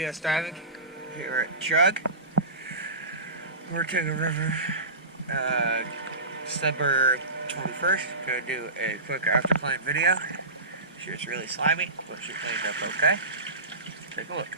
PS diving here at Chug. We're taking a river, December 21st. Gonna do a quick after clean video. Sure, it's really slimy, but she cleaned up okay. Take a look.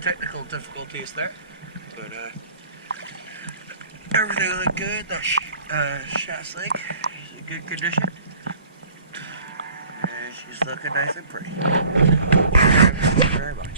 Technical difficulties there, but everything looked good. That shaft lake is in good condition, and she's looking nice and pretty. Thank you very much.